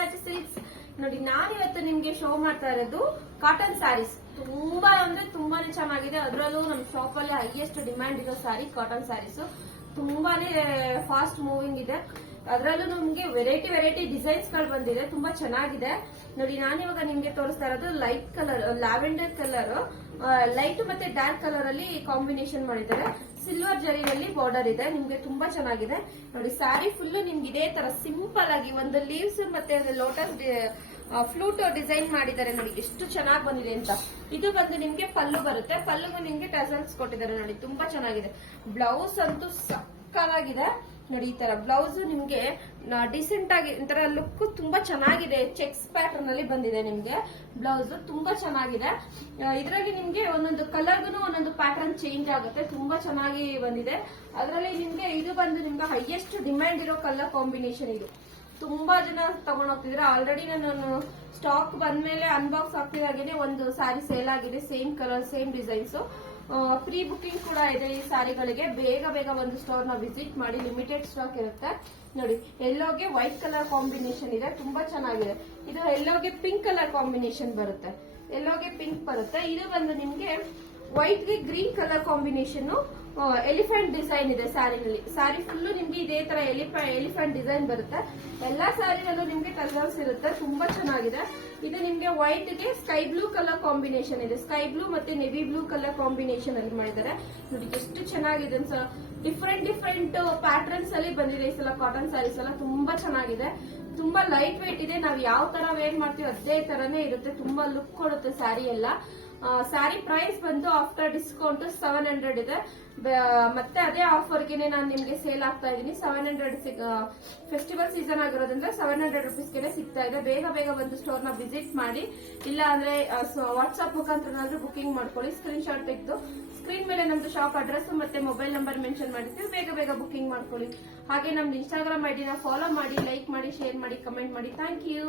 ರಾಜ silks. ನೋಡಿ ನಾನಿವತ್ತು ನಿಮ್ಗೆ ಶೋ ಮಾಡ್ತಾ ಇರೋದು ಕಾಟನ್ ಸ್ಯಾರೀಸ್. ತುಂಬಾ ಅಂದ್ರೆ ತುಂಬಾನೇ ಚೆನ್ನಾಗಿದೆ. ಅದರಲ್ಲೂ ನಮ್ ಶಾಪ್ ಅಲ್ಲಿ ಹೈಯೆಸ್ಟ್ ಡಿಮ್ಯಾಂಡ್ ಇರೋ ಸ್ಯಾರಿ ಕಾಟನ್ ಸ್ಯಾರೀಸ್. ತುಂಬಾನೇ ಫಾಸ್ಟ್ ಮೂವಿಂಗ್ ಇದೆ. ಅದರಲ್ಲೂ ನಮ್ಗೆ ವೆರೈಟಿ ಡಿಸೈನ್ಸ್ ಗಳು ಬಂದಿದೆ. ತುಂಬಾ ಚೆನ್ನಾಗಿದೆ. ನೋಡಿ ನಾನಿವಾಗ ನಿಮ್ಗೆ ತೋರಿಸ್ತಾ ಇರೋದು light colour, lavender colour, light ಮತ್ತೆ ಡಾರ್ಕ್ ಕಲರ್ ಅಲ್ಲಿ ಕಾಂಬಿನೇಷನ್ ಮಾಡಿದ್ದಾರೆ. ಸಿಲ್ವರ್ ಜರಿಯಲ್ಲಿ ಬಾರ್ಡರ್ ಇದೆ. ನಿಮ್ಗೆ ತುಂಬಾ ಚೆನ್ನಾಗಿದೆ. ನೋಡಿ ಸ್ಯಾರಿ ಫುಲ್ ನಿಮ್ಗೆ ಇದೇ ತರ ಸಿಂಪಲ್ ಆಗಿ ಒಂದು ಲೀವ್ಸ್ ಮತ್ತೆ ಒಂದು ಲೋಟಸ್ ಫ್ಲೂಟ್ ಡಿಸೈನ್ ಮಾಡಿದ್ದಾರೆ. ನೋಡಿ ಎಷ್ಟು ಚೆನ್ನಾಗಿ ಬಂದಿದೆ ಅಂತ. ಇದು ಬಂದು ನಿಮ್ಗೆ ಪಲ್ಲು ಬರುತ್ತೆ. ಪಲ್ಲುಗೂ ನಿಮ್ಗೆ ಟಸಲ್ಸ್ ಕೊಟ್ಟಿದ್ದಾರೆ. ನೋಡಿ ತುಂಬಾ ಚೆನ್ನಾಗಿದೆ. ಬ್ಲೌಸ್ ಅಂತೂ ಸಕ್ಕತ್ತಾಗಿದೆ. ನೋಡಿ ಈ ತರ ಬ್ಲೌಸ್ ನಿಮ್ಗೆ ಡಿಸೆಂಟ್ ಆಗಿ ಒಂಥರ ಲುಕ್ ತುಂಬಾ ಚೆನ್ನಾಗಿದೆ. ಚೆಕ್ಸ್ ಪ್ಯಾಟರ್ನ್ ಅಲ್ಲಿ ಬಂದಿದೆ ನಿಮ್ಗೆ ಬ್ಲೌಸ್. ತುಂಬಾ ಚೆನ್ನಾಗಿದೆ. ಇದರಲ್ಲಿ ನಿಮ್ಗೆ ಒಂದೊಂದು ಕಲರ್ಗೂ ಒಂದೊಂದು ಪ್ಯಾಟರ್ನ್ ಚೇಂಜ್ ಆಗುತ್ತೆ. ತುಂಬಾ ಚೆನ್ನಾಗಿ ಬಂದಿದೆ. ಅದರಲ್ಲಿ ನಿಮ್ಗೆ ಇದು ಬಂದು ನಿಮ್ಗೆ ಹೈಯೆಸ್ಟ್ ಡಿಮ್ಯಾಂಡ್ ಇರೋ ಕಲರ್ ಕಾಂಬಿನೇಷನ್ ಇದು. ತುಂಬಾ ಜನ ತಗೊಂಡ್ ಹೋಗ್ತಿದ್ರೆ. ಆಲ್ರೆಡಿ ನಾನು ಸ್ಟಾಕ್ ಬಂದ್ಮೇಲೆ ಅನ್ಬಾಕ್ಸ್ ಆಗ್ತಿದಾಗೇನೆ ಒಂದು ಸ್ಯಾರಿ ಸೇಲ್ ಆಗಿದೆ. Same colour same designs. Pre booking ಕೂಡ ಇದೆ ಈ ಸ್ಯಾರಿಗಳಿಗೆ. ಬೇಗ ಒಂದು ಸ್ಟೋರ್ ನ ವಿಸಿಟ್ ಮಾಡಿ. ಲಿಮಿಟೆಡ್ ಸ್ಟಾಕ್ ಇರುತ್ತೆ. ನೋಡಿ ಎಲ್ಲೋಗೆ ವೈಟ್ ಕಲರ್ ಕಾಂಬಿನೇಷನ್ ಇದೆ. ತುಂಬಾ ಚೆನ್ನಾಗಿದೆ. ಇದು ಎಲ್ಲೋಗೆ ಪಿಂಕ್ ಕಲರ್ ಕಾಂಬಿನೇಷನ್ ಬರುತ್ತೆ. ಎಲ್ಲೋಗೆ ಪಿಂಕ್ ಬರುತ್ತೆ. ಇದು ಬಂದು ನಿಮ್ಗೆ ವೈಟ್ ಗೆ green colour combination elephant design ಇದೆ ಸ್ಯಾರಿನಲ್ಲಿ. ಸ್ಯಾರಿ ಫುಲ್ ನಿಮ್ಗೆ ಇದೇ ತರ ಎಲಿಫೆಂಟ್ ಡಿಸೈನ್ ಬರುತ್ತೆ. ಎಲ್ಲಾ ಸ್ಯಾರಿನಲ್ಲೂ ನಿಮ್ಗೆ ಕಲರ್ಸ್ ಇರುತ್ತೆ. ತುಂಬಾ ಚೆನ್ನಾಗಿದೆ. ಇದು ನಿಮ್ಗೆ ವೈಟ್ ಗೆ ಸ್ಕೈ ಬ್ಲೂ ಕಲರ್ ಕಾಂಬಿನೇಷನ್ ಇದೆ. ಸ್ಕೈ ಬ್ಲೂ ಮತ್ತೆ ನೆವಿ ಬ್ಲೂ ಕಲರ್ ಕಾಂಬಿನೇಷನ್ ಅಲ್ಲಿ ಮಾಡಿದ್ದಾರೆ. ನೋಡಿ ಎಷ್ಟು ಚೆನ್ನಾಗಿದೆ. ಡಿಫ್ರೆಂಟ್ ಪ್ಯಾಟರ್ನ್ಸ್ ಅಲ್ಲಿ ಬಂದಿದೆ ಈ ಸಲ ಕಾಟನ್ ಸ್ಯಾರೀಸ್ ಎಲ್ಲ. ತುಂಬಾ ಚೆನ್ನಾಗಿದೆ. ತುಂಬಾ ಲೈಟ್ ವೇಟ್ ಇದೆ. ನಾವು ಯಾವ ತರ ವೇರ್ ಮಾಡ್ತೀವಿ ಅದೇ ತರನೇ ಇರುತ್ತೆ. ತುಂಬಾ ಲುಕ್ ಕೊಡುತ್ತೆ ಸ್ಯಾರಿ ಎಲ್ಲ. ಸ್ಯಾರಿ ಪ್ರೈಸ್ ಬಂದು ಆಫ್ಟರ್ ಡಿಸ್ಕೌಂಟ್ 700 ಇದೆ. ಮತ್ತೆ ಅದೇ ಆಫರ್ಗೆ ನಾನು ನಿಮ್ಗೆ ಸೇಲ್ ಆಗ್ತಾ ಇದೀನಿ. 700 ಫೆಸ್ಟಿವಲ್ ಸೀಸನ್ ಆಗಿರೋದ್ರಿಂದ 700 ರುಪೀಸ್ಗೆ ಸಿಗ್ತಾ ಇದೆ. ಬೇಗ ಒಂದು ಸ್ಟೋರ್ ನ ವಿಸಿಟ್ ಮಾಡಿ. ಇಲ್ಲ ಅಂದ್ರೆ ವಾಟ್ಸ್ಆಪ್ ಮುಖಾಂತರ ಬುಕಿಂಗ್ ಮಾಡ್ಕೊಳ್ಳಿ. ಸ್ಕ್ರೀನ್ ಶಾಟ್ ತೆಗೆದು ಸ್ಕ್ರೀನ್ ಮೇಲೆ ನಮ್ದು ಶಾಪ್ ಅಡ್ರೆಸ್ ಮತ್ತೆ ಮೊಬೈಲ್ ನಂಬರ್ ಮೆನ್ಷನ್ ಮಾಡಿರ್ತೀವಿ. ಬೇಗ ಬುಕಿಂಗ್ ಮಾಡ್ಕೊಳ್ಳಿ. ಹಾಗೆ ನಮ್ದು ಇನ್ಸ್ಟಾಗ್ರಾಮ್ ಐಡಿನ ಫಾಲೋ ಮಾಡಿ, ಲೈಕ್ ಮಾಡಿ, ಶೇರ್ ಮಾಡಿ, ಕಮೆಂಟ್ ಮಾಡಿ. Thank you.